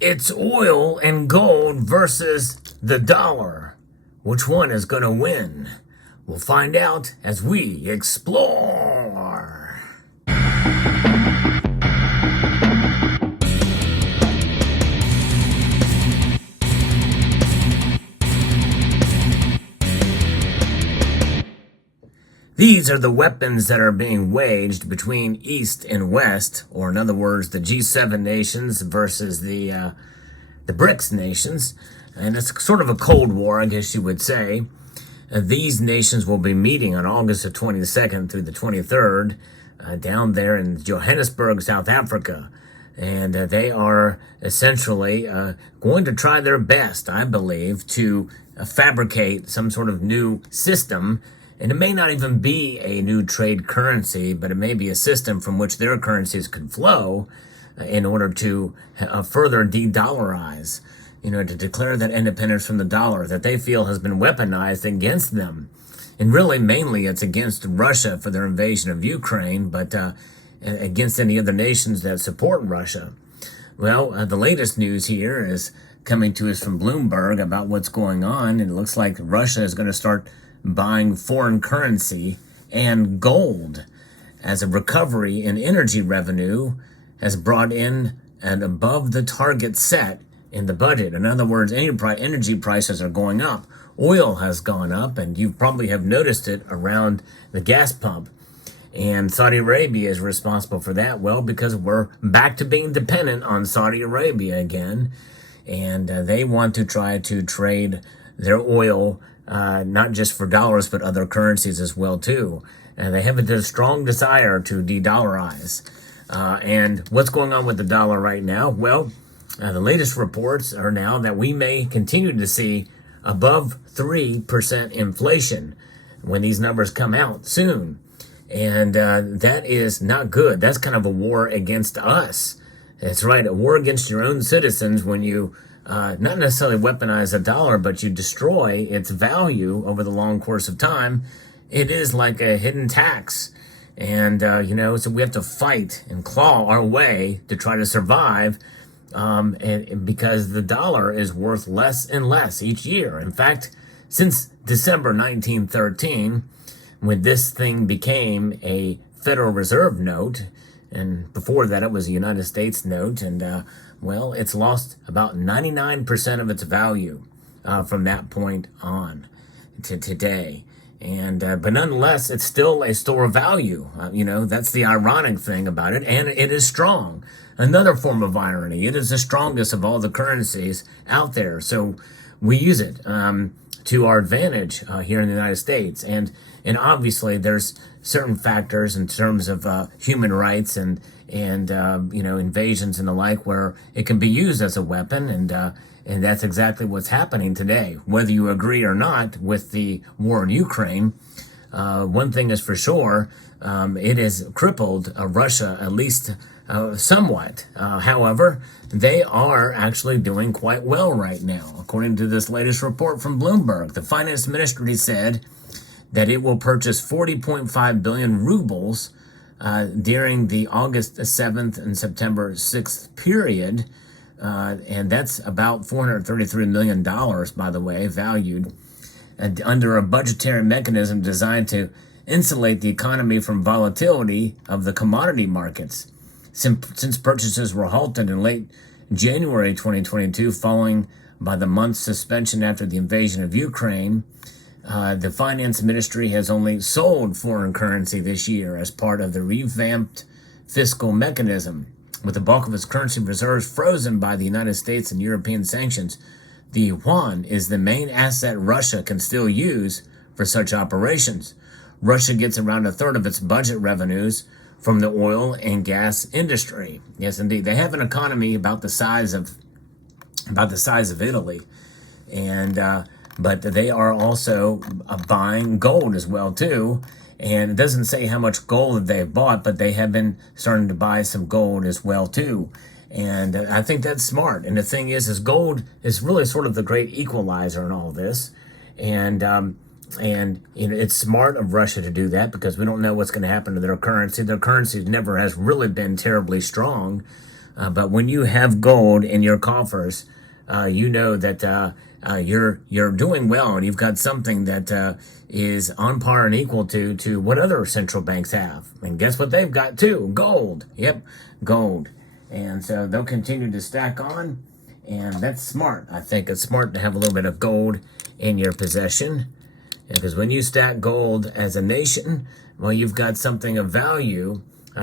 It's oil and gold versus the dollar. Which one is going to win? We'll find out as we explore. These are the weapons that are being waged between East and West, or in other words, the G7 nations versus the BRICS nations. And it's sort of a Cold War, I guess you would say. These nations will be meeting on August the 22nd through the 23rd down there in Johannesburg, South Africa. And they are essentially going to try their best, I believe, to fabricate some sort of new system. And it may not even be a new trade currency, but it may be a system from which their currencies could flow in order to further de-dollarize, to declare that independence from the dollar that they feel has been weaponized against them. And really, mainly, it's against Russia for their invasion of Ukraine, but against any other nations that support Russia. Well, the latest news here is coming to us from Bloomberg about what's going on. And it looks like Russia is going to start buying foreign currency and gold as a recovery in energy revenue has brought in and above the target set in the budget. In other words, energy prices are going up. Oil has gone up, and you probably have noticed it around the gas pump. And Saudi Arabia is responsible for that. Well, because we're back to being dependent on Saudi Arabia again, and they want to try to trade their oil not just for dollars, but other currencies as well, too. And they have a strong desire to de-dollarize. And what's going on with the dollar right now? Well, the latest reports are now that we may continue to see above 3% inflation when these numbers come out soon. And that is not good. That's kind of a war against us. That's right, a war against your own citizens when you not necessarily weaponize a dollar, but you destroy its value over the long course of time. It is like a hidden tax. And, so we have to fight and claw our way to try to survive and because the dollar is worth less and less each year. In fact, since December 1913, when this thing became a Federal Reserve note, and before that it was a United States note, and it's lost about 99% of its value from that point on to today. And but nonetheless, it's still a store of value. That's the ironic thing about it, and it is strong. Another form of irony, it is the strongest of all the currencies out there. So we use it to our advantage here in the United States. And obviously, there's certain factors in terms of human rights and invasions and the like where it can be used as a weapon, and that's exactly what's happening today. Whether you agree or not with the war in Ukraine, one thing is for sure, it has crippled Russia at least somewhat. However, they are actually doing quite well right now. According to this latest report from Bloomberg, the finance ministry said that it will purchase 40.5 billion rubles during the August 7th and September 6th period. And that's about $433 million, by the way, valued under a budgetary mechanism designed to insulate the economy from volatility of the commodity markets. Since purchases were halted in late January 2022, following by the month's suspension after the invasion of Ukraine, the finance ministry has only sold foreign currency this year as part of the revamped fiscal mechanism. With the bulk of its currency reserves frozen by the United States and European sanctions, the yuan is the main asset Russia can still use for such operations. Russia gets around a third of its budget revenues from the oil and gas industry. Yes, indeed. They have an economy about the size of Italy, and but they are also buying gold as well too. And it doesn't say how much gold they've bought, but they have been starting to buy some gold as well too. And I think that's smart. And the thing is gold is really sort of the great equalizer in all this. And it's smart of Russia to do that because we don't know what's going to happen to their currency. Their currency never has really been terribly strong. But when you have gold in your coffers, you know that you're doing well, and you've got something that is on par and equal to what other central banks have. And guess what they've got too? Gold. Yep, gold. And so they'll continue to stack on, and that's smart. I think it's smart to have a little bit of gold in your possession, because when you stack gold as a nation, well, you've got something of value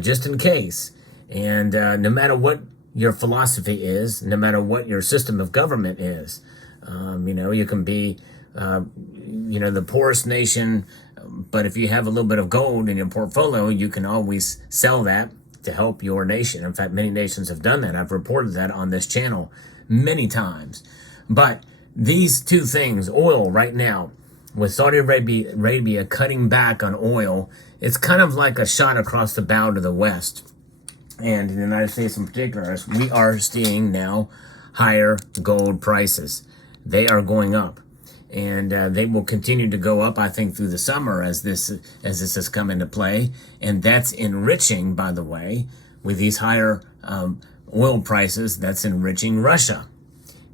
just in case. And no matter what your philosophy is, no matter what your system of government is, you can be, the poorest nation, but if you have a little bit of gold in your portfolio, you can always sell that to help your nation. In fact, many nations have done that. I've reported that on this channel many times. But these two things, oil right now, with Saudi Arabia cutting back on oil, it's kind of like a shot across the bow to the West. And in the United States in particular, we are seeing now higher gold prices. They are going up. And they will continue to go up, I think, through the summer as this has come into play. And that's enriching, by the way, with these higher oil prices, that's enriching Russia.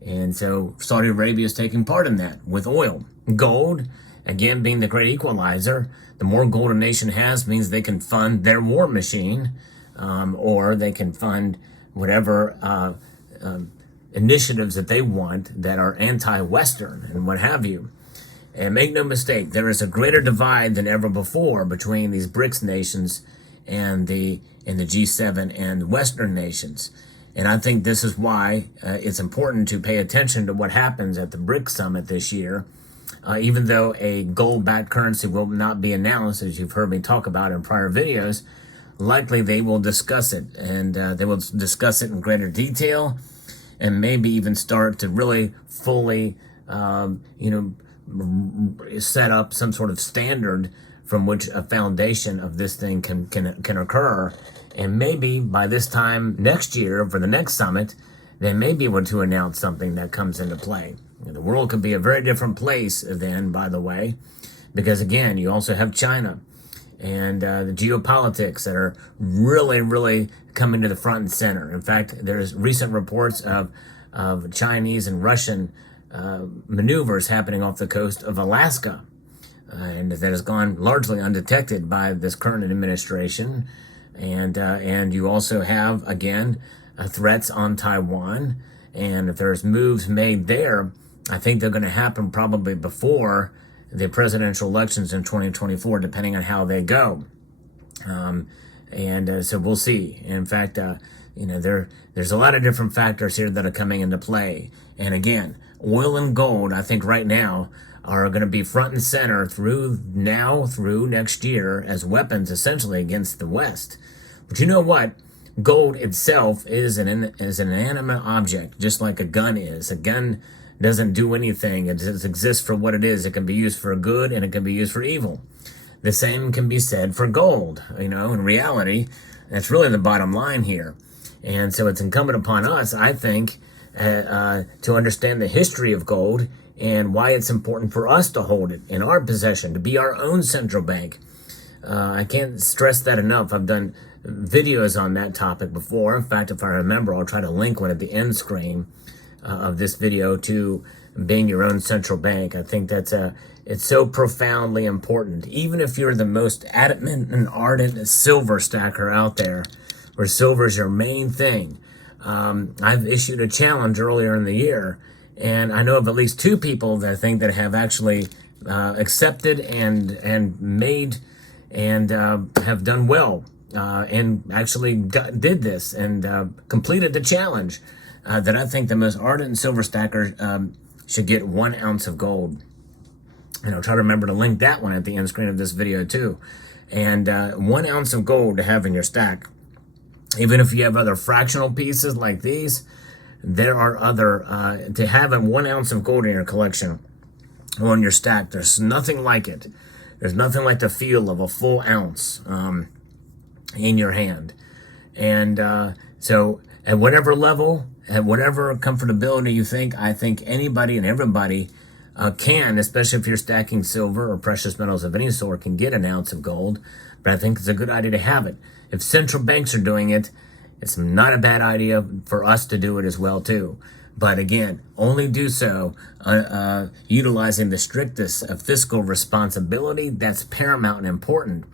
And so Saudi Arabia is taking part in that with oil. Gold, again, being the great equalizer, the more gold a nation has means they can fund their war machine, or they can fund whatever initiatives that they want that are anti-Western and what have you. And make no mistake, there is a greater divide than ever before between these BRICS nations and the G7 and Western nations. And I think this is why it's important to pay attention to what happens at the BRICS summit this year. Even though a gold-backed currency will not be announced, as you've heard me talk about in prior videos, likely they will discuss it, and they will discuss it in greater detail, and maybe even start to really fully, set up some sort of standard from which a foundation of this thing can occur. And maybe by this time next year, for the next summit, they may be able to announce something that comes into play. The world could be a very different place then, by the way, because again, you also have China and the geopolitics that are really, really coming to the front and center. In fact, there's recent reports of Chinese and Russian maneuvers happening off the coast of Alaska, and that has gone largely undetected by this current administration. And you also have, again, threats on Taiwan. And if there's moves made there, I think they're going to happen probably before the presidential elections in 2024, depending on how they go. So we'll see. In fact, there's a lot of different factors here that are coming into play. And again, oil and gold, I think right now, are going to be front and center through next year as weapons essentially against the West. But you know what? Gold itself is an inanimate object, just like a gun is. A gun doesn't do anything. It just exists for what it is. It can be used for good and it can be used for evil. The same can be said for gold. In reality, that's really the bottom line here. And so it's incumbent upon us, I think, to understand the history of gold and why it's important for us to hold it in our possession, to be our own central bank. I can't stress that enough. I've done videos on that topic before. In fact, if I remember, I'll try to link one at the end screen of this video to being your own central bank. I think it's so profoundly important. Even if you're the most adamant and ardent silver stacker out there, where silver is your main thing. I've issued a challenge earlier in the year, and I know of at least 2 people that I think that have actually accepted and made and have done well and actually did this and completed the challenge. That I think the most ardent silver stacker should get 1 ounce of gold. And I'll try to remember to link that one at the end screen of this video too. And 1 ounce of gold to have in your stack. Even if you have other fractional pieces like these, there are other, to have 1 ounce of gold in your collection or in your stack, there's nothing like it. There's nothing like the feel of a full ounce in your hand. And so at whatever level, at whatever comfortability you think, I think anybody and everybody can, especially if you're stacking silver or precious metals of any sort, can get 1 ounce of gold. But I think it's a good idea to have it. If central banks are doing it, It's not a bad idea for us to do it as well too. But again, only do so utilizing the strictest of fiscal responsibility. That's paramount and important,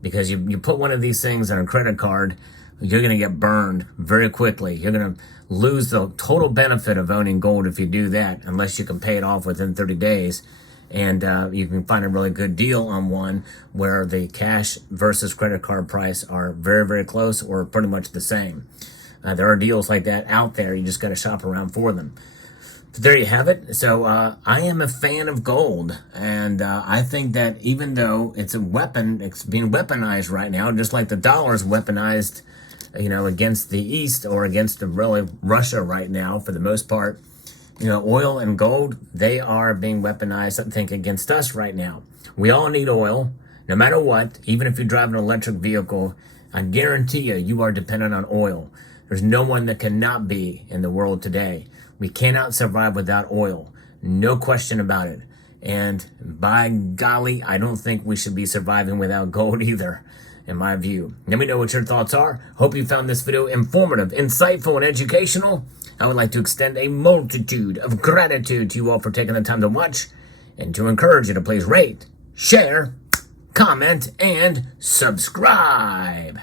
because you put one of these things on a credit card, you're going to get burned very quickly. You're going to lose the total benefit of owning gold if you do that, unless you can pay it off within 30 days. And you can find a really good deal on one where the cash versus credit card price are very, very close or pretty much the same. There are deals like that out there. You just got to shop around for them. But there you have it. So I am a fan of gold, and I think that even though it's a weapon, it's being weaponized right now, just like the dollar is weaponized, against the East or against really Russia right now for the most part. Oil and gold, they are being weaponized, I think, against us right now. We all need oil, no matter what. Even if you drive an electric vehicle, I guarantee you are dependent on oil. There's no one that cannot be in the world today. We cannot survive without oil. No question about it. And by golly, I don't think we should be surviving without gold either, in my view. Let me know what your thoughts are. Hope you found this video informative, insightful, and educational. I would like to extend a multitude of gratitude to you all for taking the time to watch, and to encourage you to please rate, share, comment, and subscribe.